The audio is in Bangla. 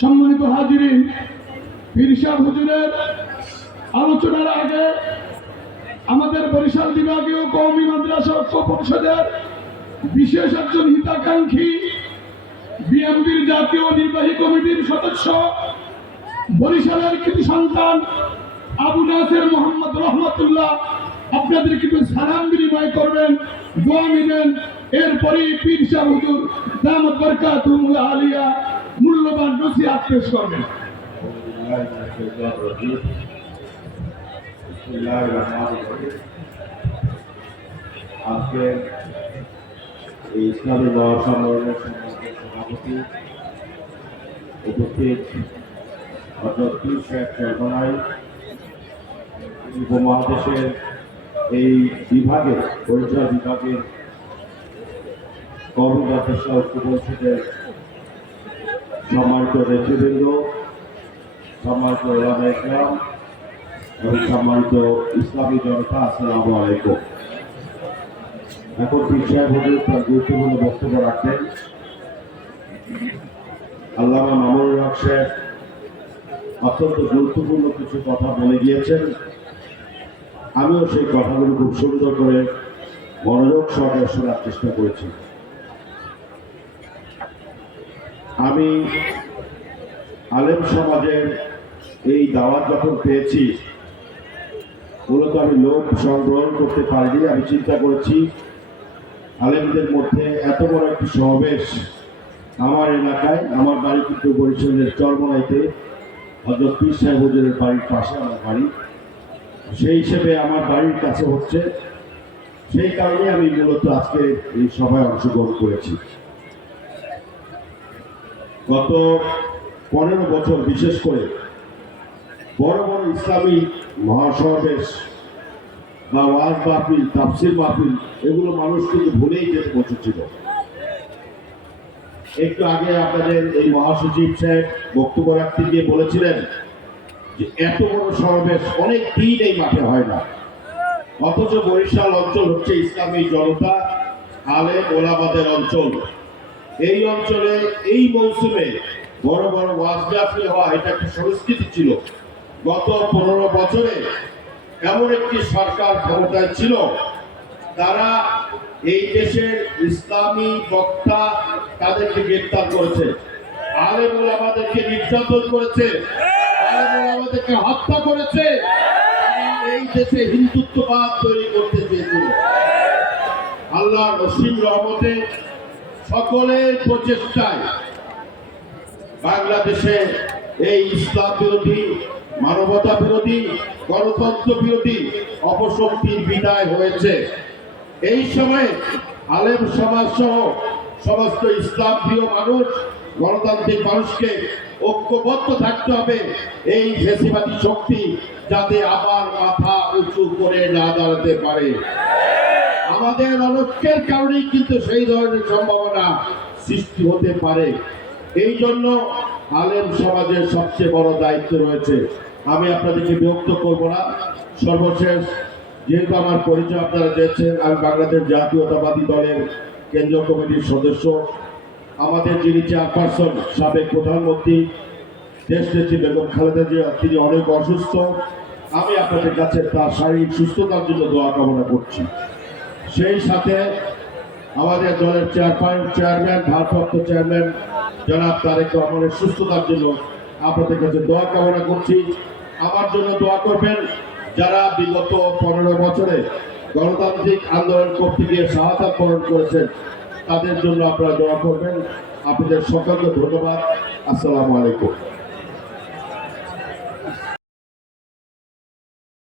সম্মানিত হাজিরিন, পীর সাহেব হুজুরের আলোচনার আগে আমাদের বরিশাল বিভাগীয় কওমি মাদ্রাসা ঐক্য পরিষদের বিশেষ একজন হিতাকাঙ্ক্ষী, বিএনপির জাতীয় নির্বাহী কমিটির সদস্য, বরিশালের কৃতি সন্তান আবু নাসের মোহাম্মদ রহমতুল্লাহ আপনাদের কিছু সালাম বিনিময় করবেন, দোয়া নেবেন। এরপরেই পীর সাহেব হুজুর দামাত বরকাতুহুল আলিয়া মূল্যবান নসিহত পেশ করবেন। আজকে এই ইসলামী মহাসম্মেলনের সভাপতি উপস্থিত হযরত পীর সাহেব চরমনাই, উপমহাদেশের এই বিভাগের বরিশাল বিভাগের কওমি মাদ্রাসা ঐক্য পরিষদের সম্মানিত নেতৃবৃন্দ, সম্মানিত ওলামায়ে কেরাম এবং সম্মানিত ইসলামী জনতা, আসসালামু আলাইকুম। এখন পীর সাহেব হুজুর তার গুরুত্বপূর্ণ বক্তব্য রাখবেন। আল্লামা মামুনুল হক সাহেব অত্যন্ত গুরুত্বপূর্ণ কিছু কথা বলে গিয়েছেন। আমিও সেই কথাগুলো খুব সুন্দর করে মনোযোগ সহকারে শোনার চেষ্টা করেছি। আমি আলেম সমাজের এই দাওয়াত যখন পেয়েছি, মূলত আমি লোক সংগ্রহণ করতে পারিনি। আমি চিন্তা করেছি আলেমদের মধ্যে এত বড় একটি সমাবেশ আমার এলাকায়, আমার বাড়ি কিন্তু বরিশালের চরমনাইতে, হযরত পীর সাহেব হুজুরের বাড়ির পাশে আমার বাড়ি, সেই হিসেবে আমার বাড়ির কাছে হচ্ছে, সেই কারণে আমি মূলত আজকে এই সভায় অংশগ্রহণ করেছি। গত 15 বছর বিশেষ করে বড় বড় ইসলামী মহাসমাবেশ বা ওয়াজ মাহফিল, তাফসীর মাহফিল, এগুলো মানুষ কিন্তু ভুলেই যেতে বসেছিল। একটু আগে আপনাদের এই মহাসচিব সাহেব বক্তব্য রাখতে গিয়ে বলেছিলেন যে এত বড় সমাবেশ অনেক দিন এই মাঠে হয় না, অথচ বরিশাল অঞ্চল হচ্ছে ইসলামী জনতা আলেম ওলামাদের অঞ্চল। এই অঞ্চলে এই মৌসুমে বড় বড় ওয়াজ মাহফিল হওয়া এটা একটা সংস্কৃতি ছিল। গত 15 বছরে এমন একটি সরকার ক্ষমতায় ছিল, তারা এই দেশের ইসলামী বক্তা তাদেরকে গ্রেফতার করেছে, আলেম ওলামাদেরকে নির্যাতন করেছে, আলেম ওলামাদেরকে হত্যা করেছে। এই দেশে হিন্দুত্ববাদ তৈরি করতে চেয়েছিল। আল্লাহর অসীম রহমতে সকলের প্রচেষ্টায় বাংলাদেশে এই ইসলাম বিরোধী, মানবতা বিরোধী, গণতন্ত্র বিরোধী অপশক্তির বিদায় হয়েছে। এই সময়ে আলেম সমাজ সহ সমস্ত ইসলাম প্রিয় মানুষ, গণতান্ত্রিক মানুষকে ঐক্যবদ্ধ থাকতে হবে এই ফ্যাসিবাদী শক্তি যাতে আবার মাথা উঁচু করে না দাঁড়াতে পারে। আমাদের অনৈক্যের কারণেই কিন্তু সেই ধরনের সম্ভাবনা সৃষ্টি হতে পারে। এই জন্য আলেম সমাজের সবচেয়ে বড় দায়িত্ব রয়েছে। আমি আপনাদেরকে বিরক্ত করব না। সর্বশেষ, যেহেতু আমার পরিচয় আপনারা দিয়েছেন, আমি বাংলাদেশ জাতীয়তাবাদী দলের কেন্দ্রীয় কমিটির সদস্য। আমাদের যিনি চেয়ারপারসন, সাবেক প্রধানমন্ত্রী দেশনেত্রী বেগম খালেদা জিয়া, তিনি অনেক অসুস্থ। আমি আপনাদের কাছে তার শারীরিক সুস্থতার জন্য দোয়া কামনা করছি। সেই সাথে আমাদের দলের চেয়ারম্যান, ভারপ্রাপ্ত চেয়ারম্যান জনাব তারেক রহমানের সুস্থতার জন্য আপনাদের কাছে দোয়া কামনা করছি। আমার জন্য দোয়া করবেন। যারা বিগত 15 বছরে গণতান্ত্রিক আন্দোলন করতে গিয়ে শাহাদাত বরণ করেছেন, তাদের জন্য আপনারা দোয়া করবেন। আপনাদের সকলকে ধন্যবাদ। আসসালামু আলাইকুম।